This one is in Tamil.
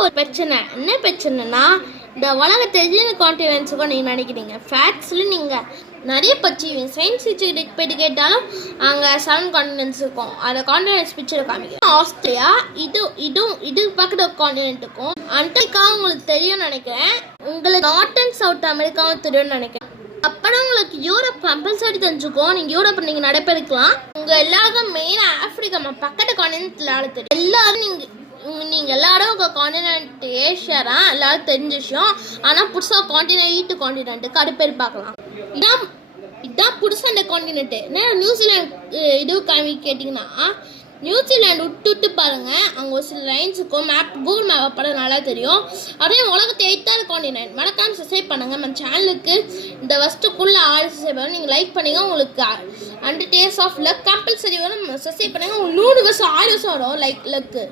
ஒரு பிரச்சனை. என்ன பிரச்சனைனா, இந்த உலகத்தை எத்தனை கான்டினென்ட்ஸுக்கும் நீங்கள் நினைக்கிறீங்க. ஃபேக்ட்ஸில் நீங்கள் நிறைய பச்சுவீங்க. சயின்ஸ் டீச்சர்கிட்ட போய்ட்டு கேட்டாலும் அங்கே 7 கான்டினென்ட்ஸ் இருக்கும். அந்த கான்டினென்ட்ஸ் பிக்சரை காமிக்கிறேன். ஆஸ்திரேலியா இது பக்கத்து கான்டினென்ட்டுக்கும் அண்டார்டிகாவும் உங்களுக்கு தெரியும்னு நினைக்கிறேன். உங்களுக்கு நார்த் அண்ட் சவுத் அமெரிக்காவும் தெரியும்னு நினைக்கிறேன். அப்போதான் உங்களுக்கு யூரோப் கம்பல்சரி தெரிஞ்சுக்கும். நீங்கள் யூரோப் நீங்கள் நடைபெறுக்கலாம். உங்கள் எல்லாருக்கும் மெயினாக ஆஃப்ரிக்கா பக்கத்து கான்டினென்ட்டில் ஆளு தெரியும். எல்லாரும் நீங்கள் எல்லாரும் உங்கள் கான்டினென்ட் ஏஷியா தான் எல்லாரும் தெரிஞ்ச விஷயம். ஆனால் புதுசாக கான்டினென்ட் கான்டினென்ட்டுக்கு அடுப்பேர் பார்க்கலாம். இதான் புதுசாக இந்த கான்டினென்ட்டு. ஏன்னா நியூசிலாந்து இது கேட்டிங்கன்னா, நியூசிலாந்து விட்டு பாருங்கள். அங்கே ஒரு சில லைன்ஸ் இருக்கும். கூகுள் மேப் படம் நல்லா தெரியும். அதே உலகத்தை 8th கான்டினென்ட். மறக்காமல் சப்ஸ்கிரைப் பண்ணுங்கள். நம்ம சேனலுக்கு இந்த ஃபஸ்ட்டுக்குள்ளே 6 சப்ஸ்கிரைப் பண்ணுங்கள். நீங்கள் லைக் பண்ணுங்கள். உங்களுக்கு 100 days ஆஃப் லக் கம்பல்சரி வரும். சப்ஸ்கிரைப் பண்ணுங்கள். உங்களுக்கு 100 வருஷம் 1000 வருஷம் வரும். லக்கு